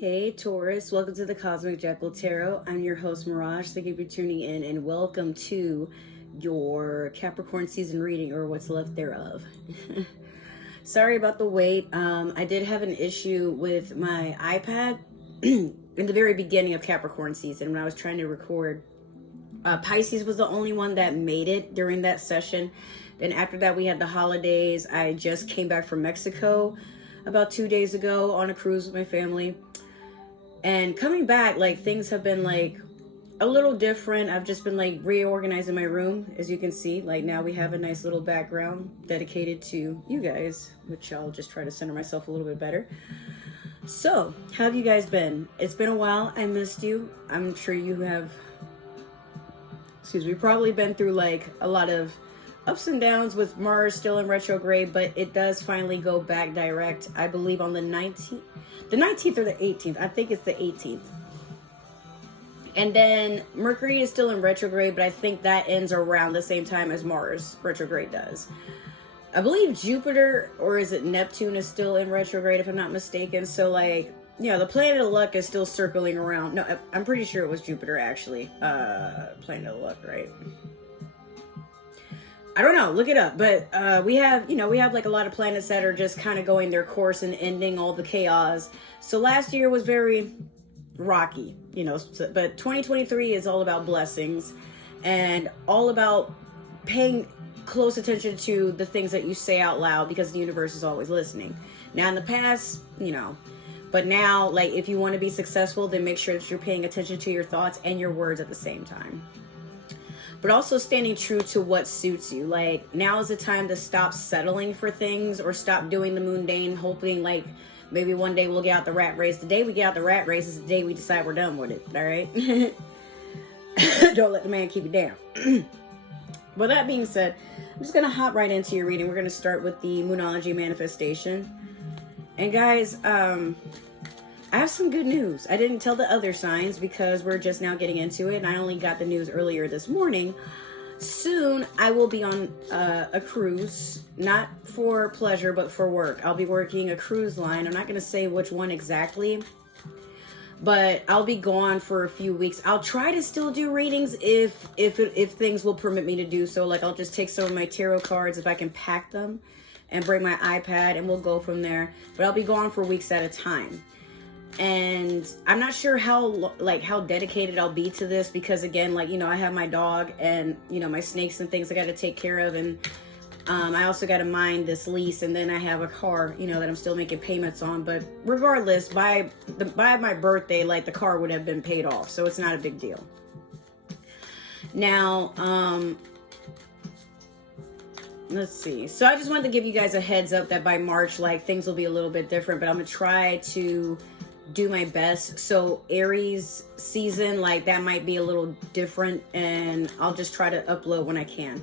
Hey Taurus, welcome to the Cosmic Jackal Tarot. I'm your host Mirage. Thank you for tuning in and welcome to your Capricorn season reading, or what's left thereof. Sorry about the wait. I did have an issue with my iPad in the very beginning of Capricorn season when I was trying to record. Pisces was the only one that made it during that session. Then after that we had the holidays. I just came back from Mexico about 2 days ago on a cruise with my family. And coming back, like, things have been like a little different. I've just been like reorganizing my room, as you can see. Like, now we have a nice little background dedicated to you guys, which I'll just try to center myself a little bit better. So, how have you guys been? It's been a while. I missed you. I'm sure you have, probably been through like a lot of ups and downs with Mars still in retrograde, but it does finally go back direct, I believe, on the 19th. The 19th or the 18th. I think it's the 18th. And then Mercury is still in retrograde, but I think that ends around the same time as Mars retrograde does. I believe Jupiter, or is it Neptune, is still in retrograde, if I'm not mistaken. So, like, yeah, the planet of luck is still circling around. No, I'm pretty sure it was Jupiter, actually. Planet of luck, right? I don't know, look it up. But we have like a lot of planets that are just kind of going their course and ending all the chaos. So last year was very rocky, but 2023 is all about blessings and all about paying close attention to the things that you say out loud, because the universe is always listening. Now in the past, but now, like, if you want to be successful, then make sure that you're paying attention to your thoughts and your words at the same time. But also standing true to what suits you. Like, now is the time to stop settling for things or stop doing the mundane, hoping like maybe one day we'll get out the rat race. The day we get out the rat race is the day we decide we're done with it. All right. Don't let the man keep you down. With that being said, I'm just going to hop right into your reading. We're going to start with the Moonology manifestation. And guys, I have some good news. I didn't tell the other signs because we're just now getting into it, and I only got the news earlier this morning. Soon, I will be on a cruise, not for pleasure, but for work. I'll be working a cruise line. I'm not going to say which one exactly, but I'll be gone for a few weeks. I'll try to still do readings if things will permit me to do so. Like, I'll just take some of my tarot cards if I can pack them and bring my iPad, and we'll go from there. But I'll be gone for weeks at a time. And I'm not sure how dedicated I'll be to this, because again, like, I have my dog and, my snakes and things I got to take care of. And I also got to mind this lease, and then I have a car, that I'm still making payments on. But regardless, by my birthday, like, the car would have been paid off. So it's not a big deal. Now, let's see. So I just wanted to give you guys a heads up that by March, like, things will be a little bit different, but I'm going to try to do my best. So Aries season, like, that might be a little different, and I'll just try to upload when I can.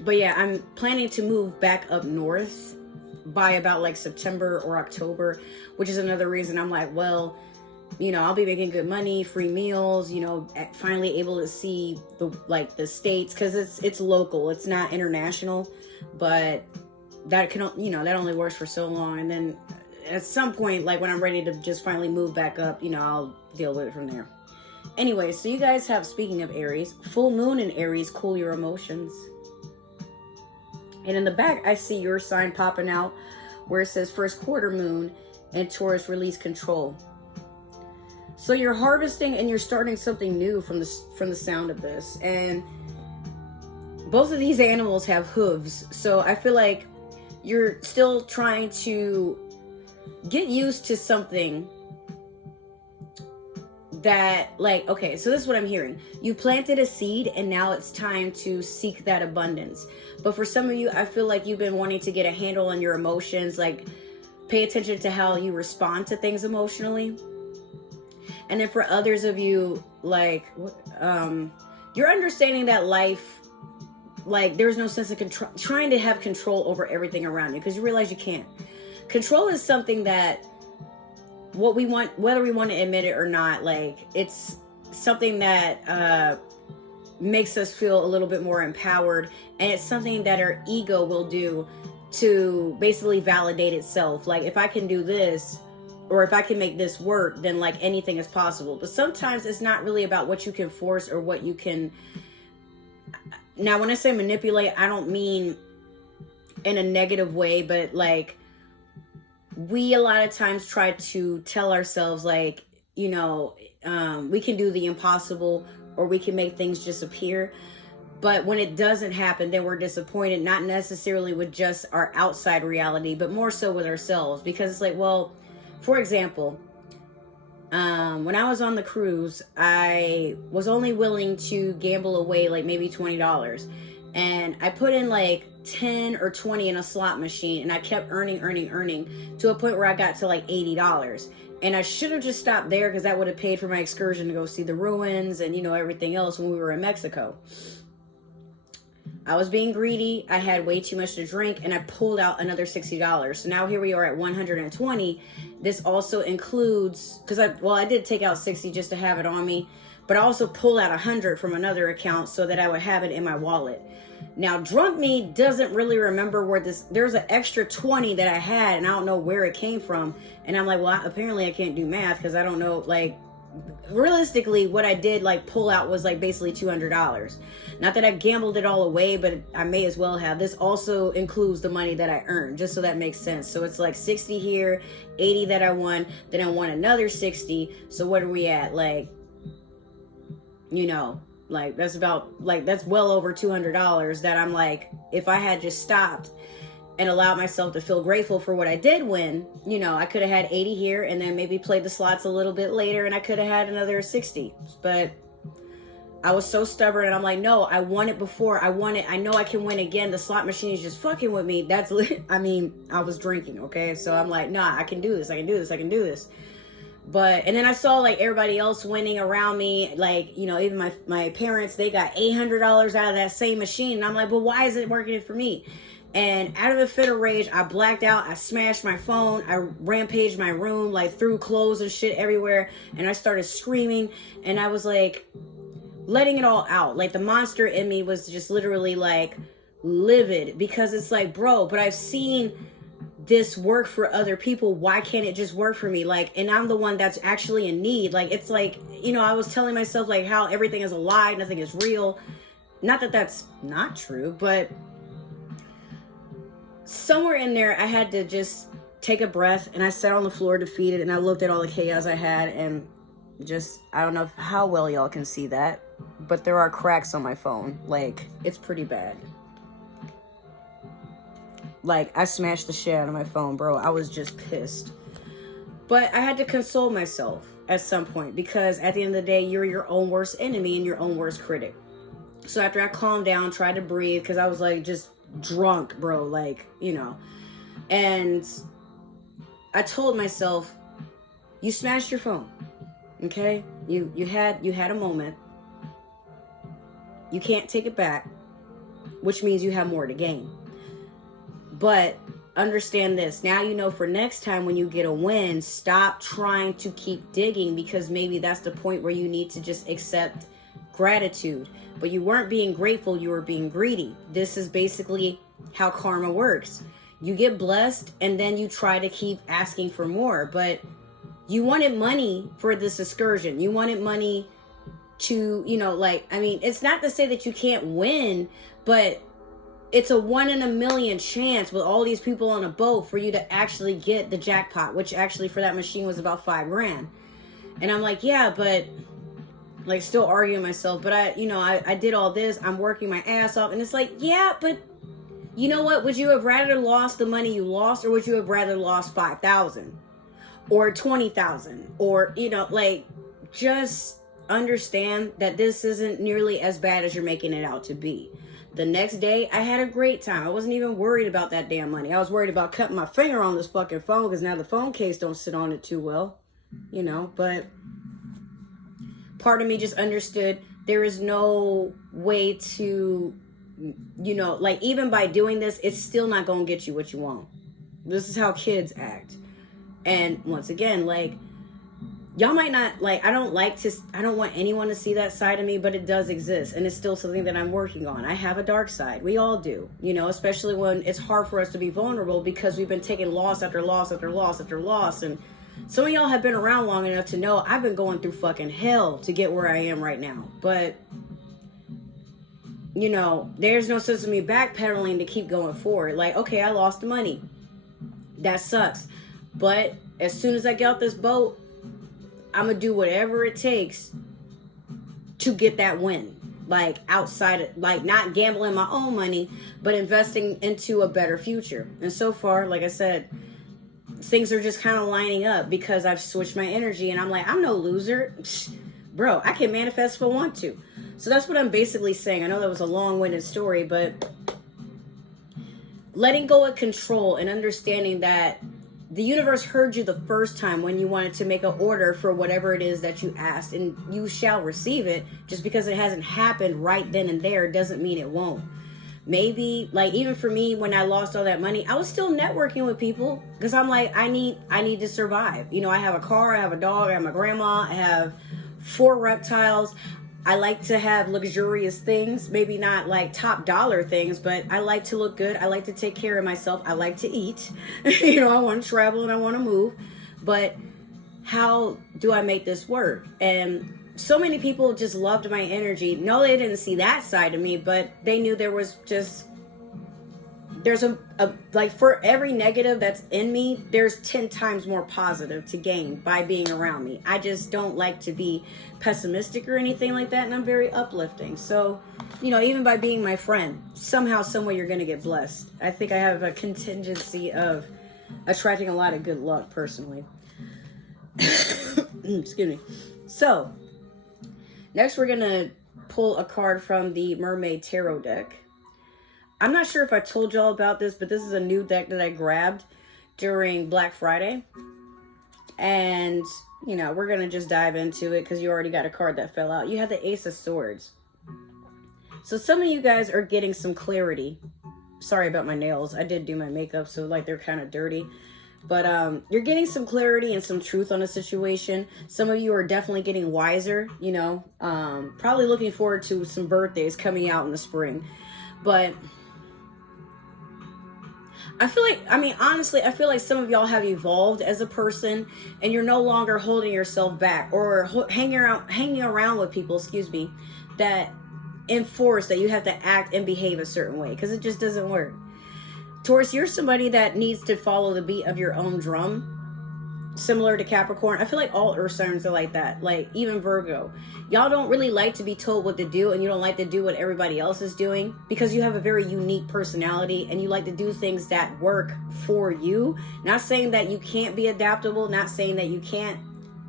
But yeah, I'm planning to move back up north by about like September or October, which is another reason I'm like, well, I'll be making good money, free meals, finally able to see the States, because it's local, it's not international. But that can, that only works for so long. And then at some point, like, when I'm ready to just finally move back up, I'll deal with it from there. Anyway, so you guys have, speaking of Aries, full moon in Aries, cool your emotions. And in the back, I see your sign popping out where it says first quarter moon and Taurus, release control. So you're harvesting and you're starting something new from the sound of this. And both of these animals have hooves. So I feel like you're still trying to get used to something that, like, okay, so this is what I'm hearing. You planted a seed and now it's time to seek that abundance. But for some of you, I feel like you've been wanting to get a handle on your emotions, like pay attention to how you respond to things emotionally. And then for others of you, like, you're understanding that life, like, there's no sense of control, trying to have control over everything around you, because you realize you can't. Control is something that, what we want, whether we want to admit it or not, like, it's something that makes us feel a little bit more empowered, and it's something that our ego will do to basically validate itself. Like, if I can do this, or if I can make this work, then like anything is possible. But sometimes it's not really about what you can force or what you can. Now, when I say manipulate, I don't mean in a negative way, but like we a lot of times try to tell ourselves like, you know, we can do the impossible or we can make things just appear. But when it doesn't happen, then we're disappointed, not necessarily with just our outside reality, but more so with ourselves. Because it's like, well, for example, when I was on the cruise, I was only willing to gamble away like maybe $20. And I put in like 10 or 20 in a slot machine, and I kept earning to a point where I got to like $80. And I should have just stopped there because that would have paid for my excursion to go see the ruins and, you know, everything else when we were in Mexico. I was being greedy. I had way too much to drink, and I pulled out another $60. So now here we are at 120. This also includes, because I did take out 60 just to have it on me, but I also pulled out 100 from another account so that I would have it in my wallet. Now, drunk me doesn't really remember where there's an extra 20 that I had, and I don't know where it came from. And I'm like, well, apparently I can't do math because I don't know, like, realistically what I did like pull out was like basically $200. Not that I gambled it all away, but I may as well have. This also includes the money that I earned, just so that makes sense. So it's like 60 here, 80 that I won, then I won another 60. So what are we at? Like, you know, like that's well over $200 that I'm like, if I had just stopped and allowed myself to feel grateful for what I did win, you know, I could have had 80 here and then maybe played the slots a little bit later and I could have had another 60. But I was so stubborn and I'm like, no, I won it before. I know I can win again. The slot machine is just fucking with me. I was drinking, okay? So I'm like, nah, I can do this. But, and then I saw like everybody else winning around me. Like, you know, even my parents, they got $800 out of that same machine. And I'm like, but why is it working for me? And out of a fit of rage, I blacked out. I smashed my phone. I rampaged my room, like threw clothes and shit everywhere. And I started screaming. And I was like, letting it all out. Like the monster in me was just literally like livid. Because it's like, bro, but I've seen this work for other people. Why can't it just work for me? Like, and I'm the one that's actually in need. Like, it's like, you know, I was telling myself like how everything is a lie. Nothing is real. Not that that's not true, but somewhere in there, I had to just take a breath and I sat on the floor defeated and I looked at all the chaos I had and just, I don't know how well y'all can see that, but there are cracks on my phone. Like, it's pretty bad. Like, I smashed the shit out of my phone, bro. I was just pissed. But I had to console myself at some point because at the end of the day, you're your own worst enemy and your own worst critic. So after I calmed down, tried to breathe, because I was like just drunk, bro, like, you know, and I told myself, you smashed your phone, okay? You had a moment. You can't take it back, which means you have more to gain. But understand this, now you know for next time when you get a win, stop trying to keep digging, because maybe that's the point where you need to just accept gratitude. But you weren't being grateful, you were being greedy. This is basically how karma works. You get blessed and then you try to keep asking for more. But you wanted money for this excursion. You wanted money to, you know, like, I mean, it's not to say that you can't win, but it's a 1 in a million chance with all these people on a boat for you to actually get the jackpot, which actually for that machine was about $5,000. And I'm like, yeah, but like still arguing myself, but I did all this, I'm working my ass off, and it's like, yeah, but you know what, would you have rather lost the money you lost, or would you have rather lost 5,000 or 20,000, or, you know, like, just understand that this isn't nearly as bad as you're making it out to be. The next day, I had a great time. I wasn't even worried about that damn money. I was worried about cutting my finger on this fucking phone, because now the phone case don't sit on it too well, you know, but part of me just understood there is no way to, you know, like, even by doing this, it's still not going to get you what you want. This is how kids act. And once again, like, y'all might not, like, I don't want anyone to see that side of me, but it does exist. And it's still something that I'm working on. I have a dark side. We all do, you know, especially when it's hard for us to be vulnerable because we've been taking loss after loss after loss after loss. And Some of y'all have been around long enough to know I've been going through fucking hell to get where I am right now. But, you know, there's no sense of me backpedaling to keep going forward. Like, okay, I lost the money. That sucks. But as soon as I get off this boat, I'm going to do whatever it takes to get that win. Like outside of, like not gambling my own money, but investing into a better future. And so far, like I said, things are just kind of lining up because I've switched my energy and I'm like, I'm no loser. Bro, I can manifest if I want to. So that's what I'm basically saying. I know that was a long-winded story, but letting go of control and understanding that the universe heard you the first time when you wanted to make an order for whatever it is that you asked, and you shall receive it. Just because it hasn't happened right then and there doesn't mean it won't. Maybe, like, even for me, when I lost all that money, I was still networking with people because I'm like, I need to survive. You know, I have a car, I have a dog, I have my grandma, I have 4 reptiles. I like to have luxurious things, maybe not like top dollar things, but I like to look good. I like to take care of myself. I like to eat. You know, I want to travel and I want to move. But how do I make this work? And so many people just loved my energy. No, they didn't see that side of me, but they knew there was just, there's a like for every negative that's in me, there's 10 times more positive to gain by being around me. I just don't like to be pessimistic or anything like that, and I'm very uplifting. So, you know, even by being my friend, somehow, someway you're going to get blessed. I think I have a contingency of attracting a lot of good luck personally. Excuse me. So, next we're going to pull a card from the Mermaid Tarot deck. I'm not sure if I told y'all about this, but this is a new deck that I grabbed during Black Friday. And, you know, we're going to just dive into it because you already got a card that fell out. You have the Ace of Swords. So some of you guys are getting some clarity. Sorry about my nails. I did do my makeup, so like they're kind of dirty. But you're getting some clarity and some truth on a situation. Some of you are definitely getting wiser, you know. Probably looking forward to some birthdays coming out in the spring. But I feel like, I mean, honestly, I feel like some of y'all have evolved as a person and you're no longer holding yourself back or hanging around with people, that enforce that you have to act and behave a certain way, because it just doesn't work. Taurus, you're somebody that needs to follow the beat of your own drum. Similar to Capricorn. I feel like all earth signs are like that. Like even Virgo. Y'all don't really like to be told what to do, and you don't like to do what everybody else is doing because you have a very unique personality and you like to do things that work for you. Not saying that you can't be adaptable, not saying that you can't,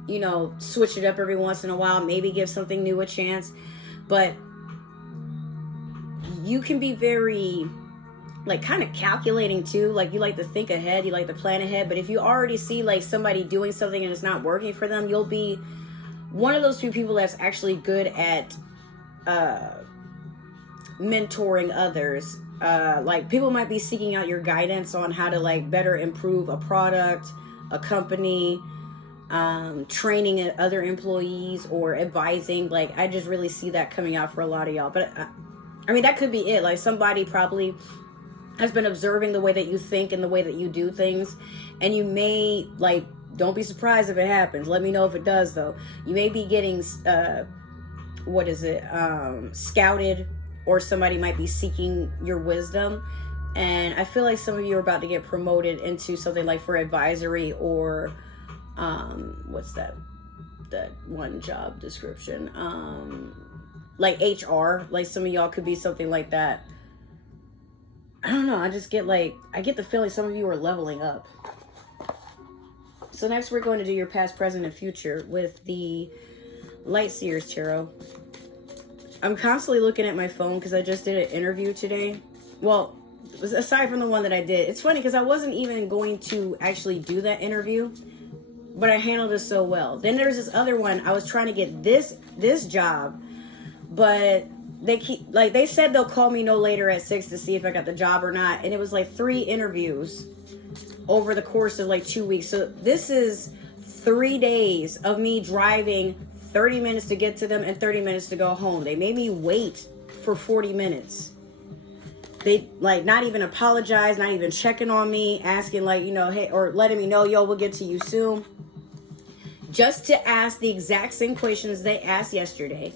you know, switch it up every once in a while, maybe give something new a chance, but you can be very like kind of calculating too. Like you like to think ahead, you like to plan ahead. But if you already see like somebody doing something and it's not working for them, you'll be one of those few people that's actually good at mentoring others. Like people might be seeking out your guidance on how to like better improve a product, a company, training other employees or advising. Like I just really see that coming out for a lot of y'all. But I mean, that could be it. Like somebody probably has been observing the way that you think and the way that you do things, and you may like, don't be surprised if it happens. Let me know if it does though. You may be getting scouted, or somebody might be seeking your wisdom. And I feel like some of you are about to get promoted into something like for advisory or what's that one job description, like HR. Like some of y'all could be something like that. I don't know. I get the feeling some of you are leveling up. So next we're going to do your past, present, and future with the Light Seers Tarot. I'm constantly looking at my phone because I just did an interview today. Well, aside from the one that I did. It's funny because I wasn't even going to actually do that interview, but I handled it so well. Then there's this other one. I was trying to get this job, but they said they'll call me no later at 6 to see if I got the job or not. And it was like 3 interviews over the course of like 2 weeks. So this is 3 days of me driving 30 minutes to get to them and 30 minutes to go home. They made me wait for 40 minutes. They like not even apologize, not even checking on me, asking like, you know, hey, or letting me know, yo, we'll get to you soon. just to ask the exact same questions they asked yesterday.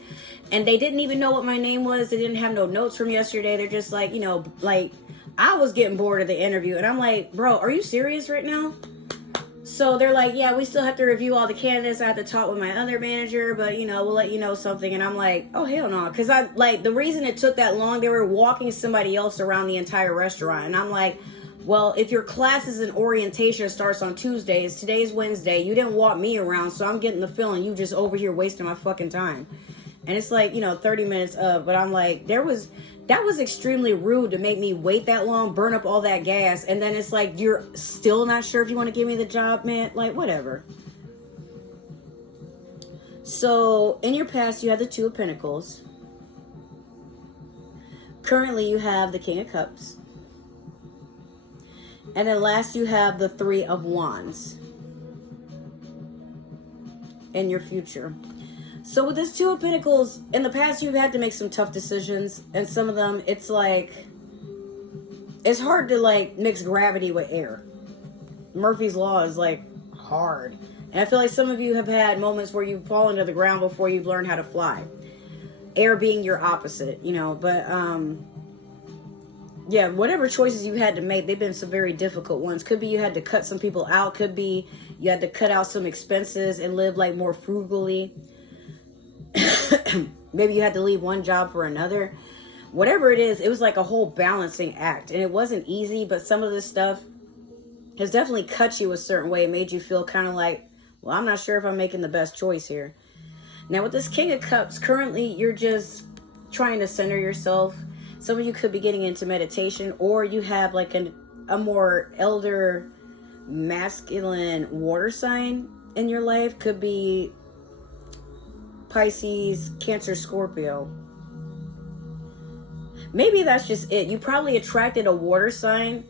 And they didn't even know what my name was. They didn't have no notes from yesterday. They're just like, you know, like, I was getting bored of the interview. And I'm like, bro, are you serious right now? So they're like, yeah, we still have to review all the candidates. I have to talk with my other manager, but, you know, we'll let you know something. And I'm like, oh, hell no. Because the reason it took that long, they were walking somebody else around the entire restaurant. And I'm like, well, if your classes and orientation starts on Tuesdays, today's Wednesday, you didn't walk me around, so I'm getting the feeling you just over here wasting my fucking time. And it's like, you know, 30 minutes up, but I'm like, that was extremely rude to make me wait that long, burn up all that gas, and then it's like, you're still not sure if you want to give me the job, man. Like, whatever. So, in your past, you had the Two of Pentacles. Currently, you have the King of Cups. And then last, you have the Three of Wands in your future. So with this Two of Pentacles, in the past, you've had to make some tough decisions. And some of them, it's like, it's hard to like mix gravity with air. Murphy's Law is like hard. And I feel like some of you have had moments where you've fallen to the ground before you've learned how to fly. Air being your opposite, you know, but yeah, whatever choices you had to make, they've been some very difficult ones. Could be you had to cut some people out. Could be you had to cut out some expenses and live like more frugally. Maybe you had to leave one job for another. Whatever it is, it was like a whole balancing act. And it wasn't easy, but some of this stuff has definitely cut you a certain way. It made you feel kind of like, well, I'm not sure if I'm making the best choice here. Now with this King of Cups, currently you're just trying to center yourself. Some of you could be getting into meditation, or you have like a more elder masculine water sign in your life. Could be Pisces, Cancer, Scorpio. Maybe that's just it. You probably attracted a water sign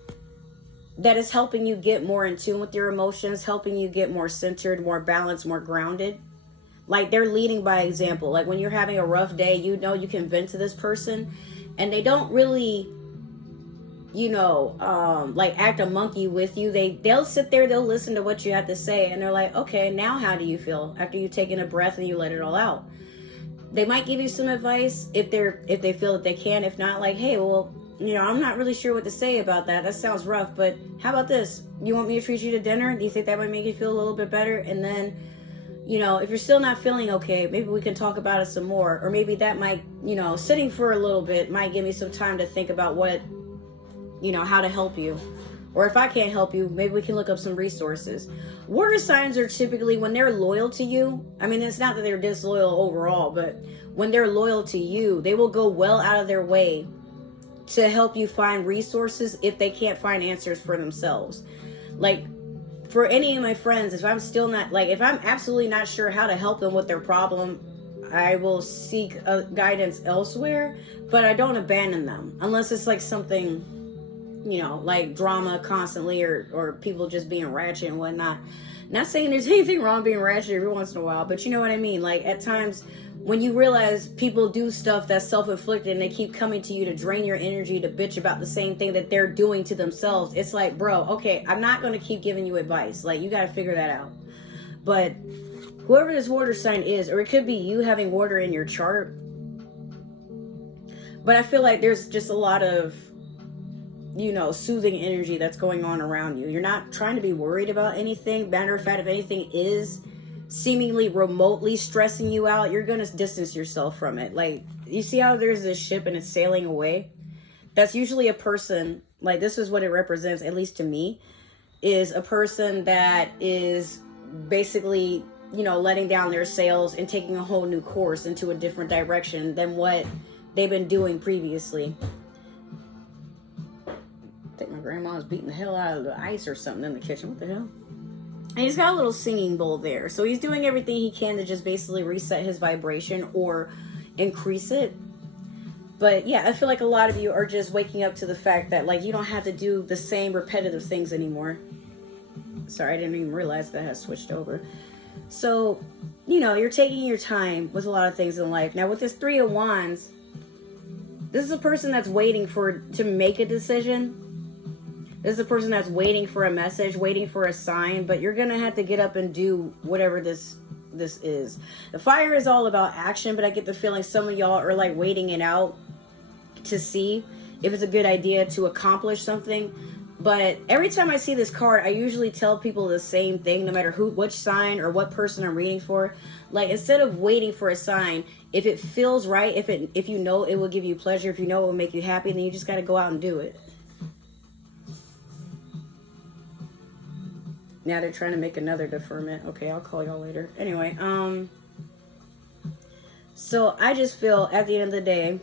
that is helping you get more in tune with your emotions, helping you get more centered, more balanced, more grounded. Like they're leading by example. Like when you're having a rough day, you know you can vent to this person and they don't really, you know, like act a monkey with you. They'll sit there, they'll listen to what you have to say, and they're like, okay, now how do you feel after you've taken a breath and you let it all out? They might give you some advice if they feel that they can. If not, like, hey, well, you know, I'm not really sure what to say about that. That sounds rough, but how about this? You want me to treat you to dinner? Do you think that might make you feel a little bit better? And then, you know, if you're still not feeling okay, maybe we can talk about it some more. Or maybe that might, you know, sitting for a little bit might give me some time to think about what, you know, how to help you. Or if I can't help you, maybe we can look up some resources. Water signs are typically, when they're loyal to you, I mean, it's not that they're disloyal overall, but when they're loyal to you, they will go well out of their way to help you find resources if they can't find answers for themselves. Like, for any of my friends, if I'm still not, like, if I'm absolutely not sure how to help them with their problem, I will seek guidance elsewhere, but I don't abandon them unless it's like something, you know, like drama constantly or people just being ratchet and whatnot. Not saying there's anything wrong being ratchet every once in a while, but you know what I mean? Like at times when you realize people do stuff that's self-inflicted and they keep coming to you to drain your energy, to bitch about the same thing that they're doing to themselves, it's like, bro, okay, I'm not going to keep giving you advice. Like, you got to figure that out. But whoever this water sign is, or it could be you having water in your chart, but I feel like there's just a lot of, you know, soothing energy that's going on around you. You're not trying to be worried about anything. Matter of fact, if anything is seemingly remotely stressing you out, you're going to distance yourself from it. Like, you see how there's this ship and it's sailing away? That's usually a person, like this is what it represents, at least to me, is a person that is basically, you know, letting down their sails and taking a whole new course into a different direction than what they've been doing previously. I think my grandma's beating the hell out of the ice or something in the kitchen. What the hell? And he's got a little singing bowl there. So he's doing everything he can to just basically reset his vibration or increase it. But yeah, I feel like a lot of you are just waking up to the fact that, like, you don't have to do the same repetitive things anymore. Sorry, I didn't even realize that has switched over. So, you know, you're taking your time with a lot of things in life. Now, with this Three of Wands, this is a person that's waiting to make a decision. This is a person that's waiting for a message, waiting for a sign, but you're going to have to get up and do whatever this is. The fire is all about action, but I get the feeling some of y'all are like waiting it out to see if it's a good idea to accomplish something. But every time I see this card, I usually tell people the same thing, no matter which sign or what person I'm reading for. Like, instead of waiting for a sign, if it feels right, if you know it will give you pleasure, if you know it will make you happy, then you just got to go out and do it. Now they're trying to make another deferment. Okay, I'll call y'all later. Anyway, so I just feel at the end of the day,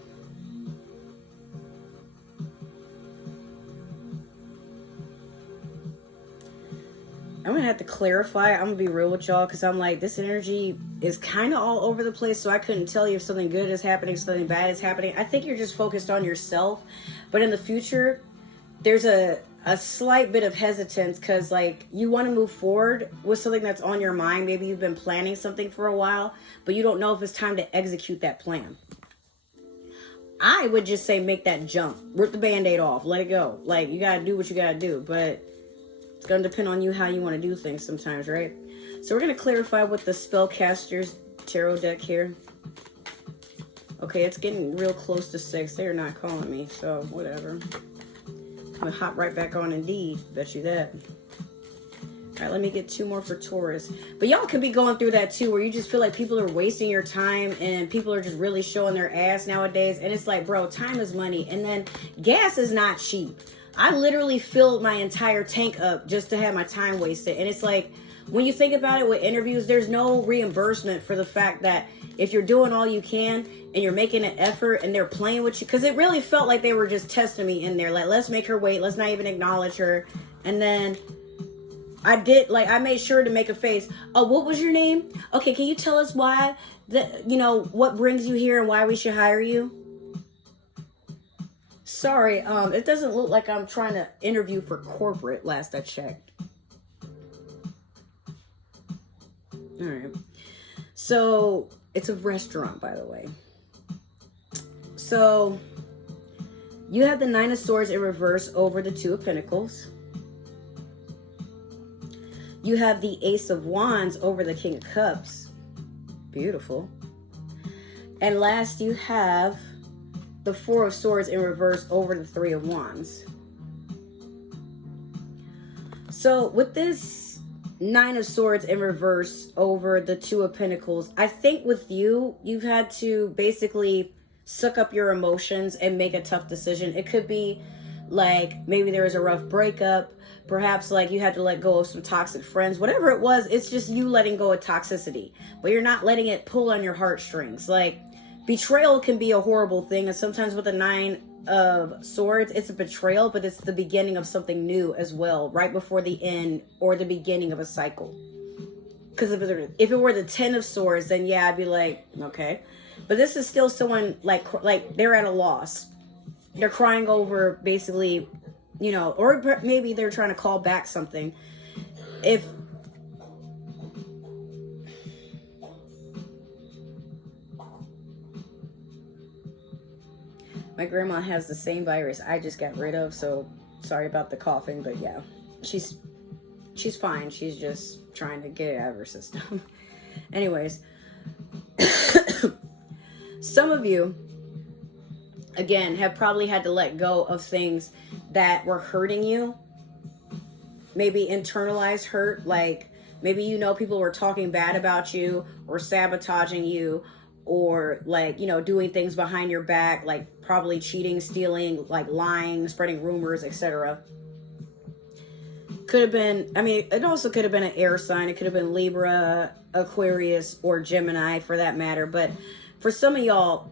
I'm going to have to clarify. I'm going to be real with y'all, because I'm like, this energy is kind of all over the place, so I couldn't tell you if something good is happening, something bad is happening. I think you're just focused on yourself, but in the future, there's a slight bit of hesitance, because like, you want to move forward with something that's on your mind. Maybe you've been planning something for a while, but you don't know if it's time to execute that plan. I would just say make that jump. Rip the band-aid off. Let it go. Like, you got to do what you got to do, but it's going to depend on you how you want to do things sometimes, right? So we're going to clarify with the Spellcaster's Tarot deck here. Okay, it's getting real close to 6. They're not calling me, so whatever. I'm going to hop right back on Indeed. Bet you that. All right, let me get 2 more for Taurus. But y'all could be going through that too, where you just feel like people are wasting your time and people are just really showing their ass nowadays. And it's like, bro, time is money. And then gas is not cheap. I literally filled my entire tank up just to have my time wasted. And it's like, when you think about it with interviews, there's no reimbursement for the fact that if you're doing all you can and you're making an effort and they're playing with you, because it really felt like they were just testing me in there. Like, let's make her wait. Let's not even acknowledge her. And then I made sure to make a face. Oh, what was your name? Okay, can you tell us why, what brings you here and why we should hire you? Sorry, it doesn't look like I'm trying to interview for corporate, last I checked. All right. So, it's a restaurant, by the way. So, you have the 9 of Swords in reverse over the 2 of Pentacles. You have the Ace of Wands over the King of Cups. Beautiful. And last, you have the 4 of Swords in reverse over the 3 of Wands. So with this 9 of Swords in reverse over the 2 of Pentacles, I think with you, you've had to basically suck up your emotions and make a tough decision. It could be like, maybe there was a rough breakup. Perhaps like you had to let go of some toxic friends. Whatever it was, it's just you letting go of toxicity. But you're not letting it pull on your heartstrings. Like, betrayal can be a horrible thing, and sometimes with the 9 of Swords, it's a betrayal, but it's the beginning of something new as well, right before the end or the beginning of a cycle. Because if it were the 10 of Swords, then yeah, I'd be like, okay. But this is still someone like they're at a loss. They're crying over basically, or maybe they're trying to call back something. If my grandma has the same virus I just got rid of, so sorry about the coughing, but yeah, she's fine. She's just trying to get it out of her system. Anyways, some of you, again, have probably had to let go of things that were hurting you. Maybe internalized hurt, like maybe people were talking bad about you or sabotaging you, or like, doing things behind your back, like probably cheating, stealing, like lying, spreading rumors, etc. Could have been, it also could have been an air sign. It could have been Libra, Aquarius, or Gemini for that matter. But for some of y'all,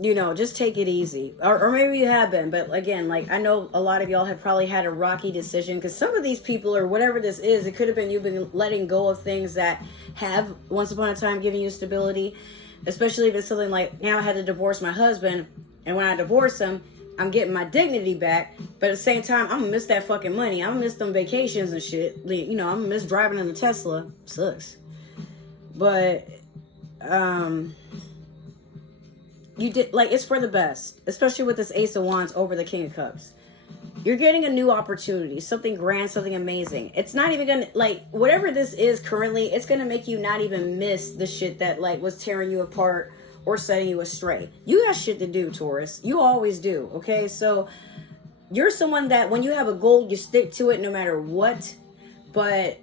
just take it easy. Or maybe you have been, but again, like, I know a lot of y'all have probably had a rocky decision, because some of these people, or whatever this is, it could have been you've been letting go of things that have once upon a time given you stability, especially if it's something like, now I had to divorce my husband, and when I divorce him, I'm getting my dignity back, but at the same time, I'm gonna miss that fucking money. I'm gonna miss them vacations and shit. I'm gonna miss driving in the Tesla. Sucks. But, you did, like, it's for the best, especially with this Ace of Wands over the King of Cups. You're getting a new opportunity, something grand, something amazing. It's not even gonna, like, whatever this is currently, it's gonna make you not even miss the shit that, like, was tearing you apart or setting you astray. You got shit to do, Taurus. You always do, okay? So you're someone that when you have a goal, you stick to it no matter what. But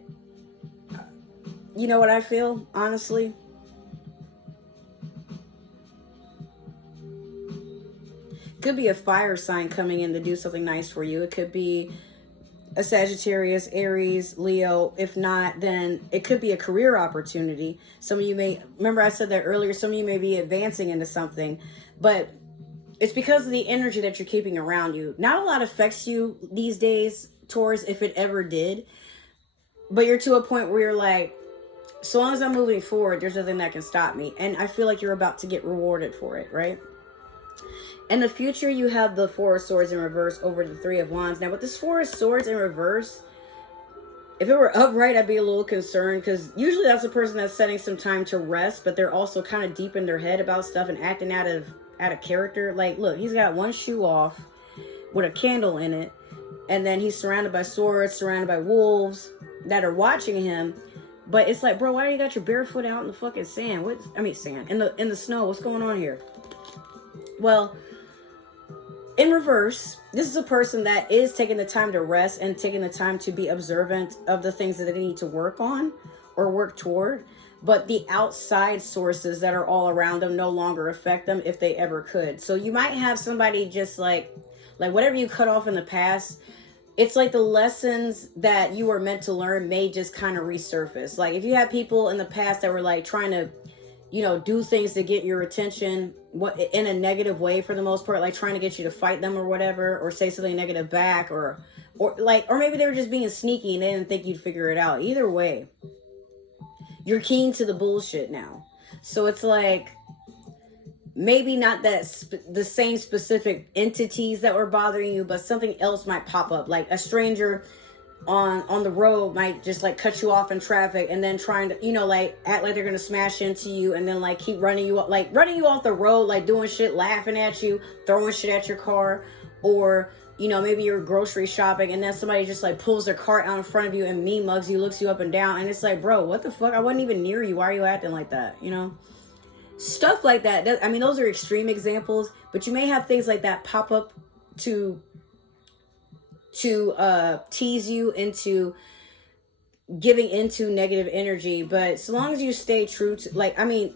you know what I feel, honestly? Could be a fire sign coming in to do something nice for you. It could be a Sagittarius, Aries, Leo. If not, then it could be a career opportunity. Some of you may, remember I said that earlier, some of you may be advancing into something, but it's because of the energy that you're keeping around you. Not a lot affects you these days, Taurus, if it ever did, but you're to a point where you're like, so long as I'm moving forward, there's nothing that can stop me. And I feel like you're about to get rewarded for it, right? In the future, you have the Four of Swords in reverse over the Three of Wands. Now, with this Four of Swords in reverse, if it were upright, I'd be a little concerned, because usually that's a person that's setting some time to rest, but they're also kind of deep in their head about stuff and acting out of character. Like, look, he's got one shoe off with a candle in it, and then he's surrounded by swords, surrounded by wolves that are watching him. But it's like, bro, why do you got your barefoot out in the fucking sand? Sand in the snow. What's going on here? Well, in reverse, this is a person that is taking the time to rest and taking the time to be observant of the things that they need to work on or work toward. But the outside sources that are all around them no longer affect them if they ever could. So you might have somebody just like whatever you cut off in the past, it's like the lessons that you were meant to learn may just kind of resurface. Like if you had people in the past that were like trying to, do things to get your attention, what in a negative way for the most part, like trying to get you to fight them or whatever, or say something negative back, or maybe they were just being sneaky and they didn't think you'd figure it out. Either way, you're keen to the bullshit now. So it's like, maybe not the same specific entities that were bothering you, but something else might pop up. Like a stranger on the road might just like cut you off in traffic and then trying to, act like they're going to smash into you and then like keep running you off the road, like doing shit, laughing at you, throwing shit at your car. Or, maybe you're grocery shopping and then somebody just like pulls their cart out in front of you and mean mugs you, looks you up and down. And it's like, bro, what the fuck? I wasn't even near you. Why are you acting like that? Stuff like that. Those are extreme examples, but you may have things like that pop up to tease you into giving into negative energy. But so long as you stay true to,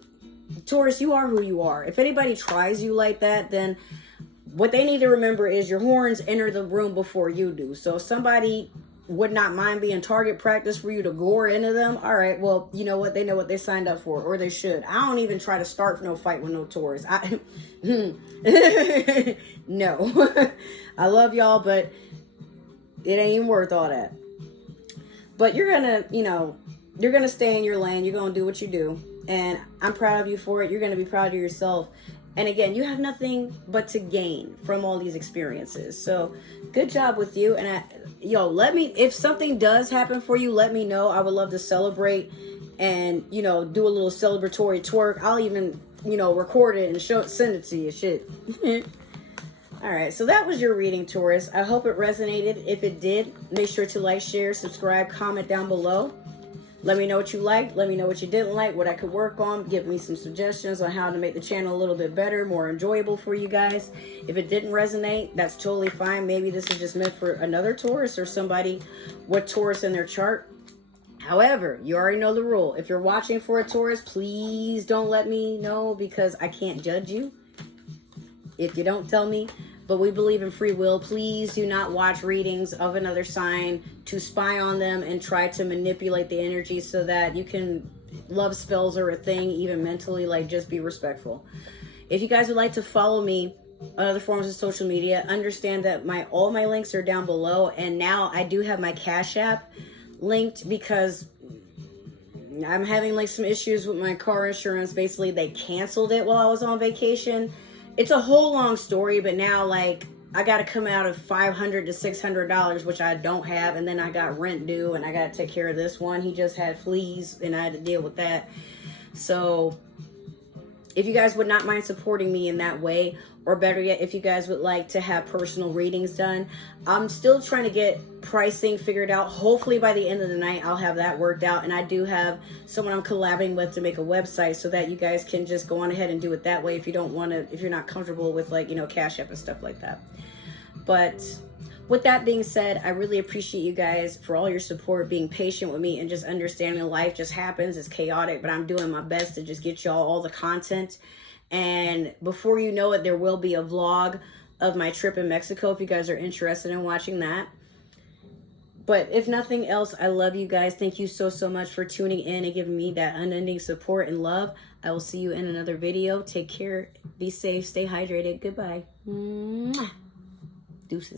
Taurus, you are who you are. If anybody tries you like that, then what they need to remember is your horns enter the room before you do. So if somebody would not mind being target practice for you to gore into them, all right, well, you know what? They know what they signed up for, or they should. I don't even try to start no fight with no Taurus. No. I love y'all, but it ain't even worth all that. But you're gonna stay in your lane. You're gonna do what you do. And I'm proud of you for it. You're gonna be proud of yourself. And again, you have nothing but to gain from all these experiences. So good job with you. And if something does happen for you, let me know. I would love to celebrate and, do a little celebratory twerk. I'll even, record it and send it to you. Shit. All right. So that was your reading, Taurus. I hope it resonated. If it did, make sure to like, share, subscribe, comment down below. Let me know what you liked. Let me know what you didn't like, what I could work on. Give me some suggestions on how to make the channel a little bit better, more enjoyable for you guys. If it didn't resonate, that's totally fine. Maybe this is just meant for another Taurus or somebody with Taurus in their chart. However, you already know the rule. If you're watching for a Taurus, please don't let me know, because I can't judge you if you don't tell me. But we believe in free will. Please do not watch readings of another sign to spy on them and try to manipulate the energy so that you can, love spells are a thing, even mentally. Like, just be respectful. If you guys would like to follow me on other forms of social media, understand that all my links are down below. And now I do have my Cash App linked because I'm having like some issues with my car insurance. Basically, they canceled it while I was on vacation. It's a whole long story, but now like I got to come out of $500 to $600, which I don't have. And then I got rent due and I got to take care of this one. He just had fleas and I had to deal with that. So if you guys would not mind supporting me in that way, or better yet, if you guys would like to have personal readings done. I'm still trying to get pricing figured out. Hopefully by the end of the night, I'll have that worked out. And I do have someone I'm collaborating with to make a website so that you guys can just go on ahead and do it that way if you don't want to, if you're not comfortable with like, you know, Cash App and stuff like that. But with that being said, I really appreciate you guys for all your support, being patient with me, and just understanding life just happens. It's chaotic, but I'm doing my best to just get y'all all the content. And before you know it, there will be a vlog of my trip in Mexico if you guys are interested in watching that. But if nothing else, I love you guys. Thank you so, so much for tuning in and giving me that unending support and love. I will see you in another video. Take care. Be safe. Stay hydrated. Goodbye. Mwah. Deuces.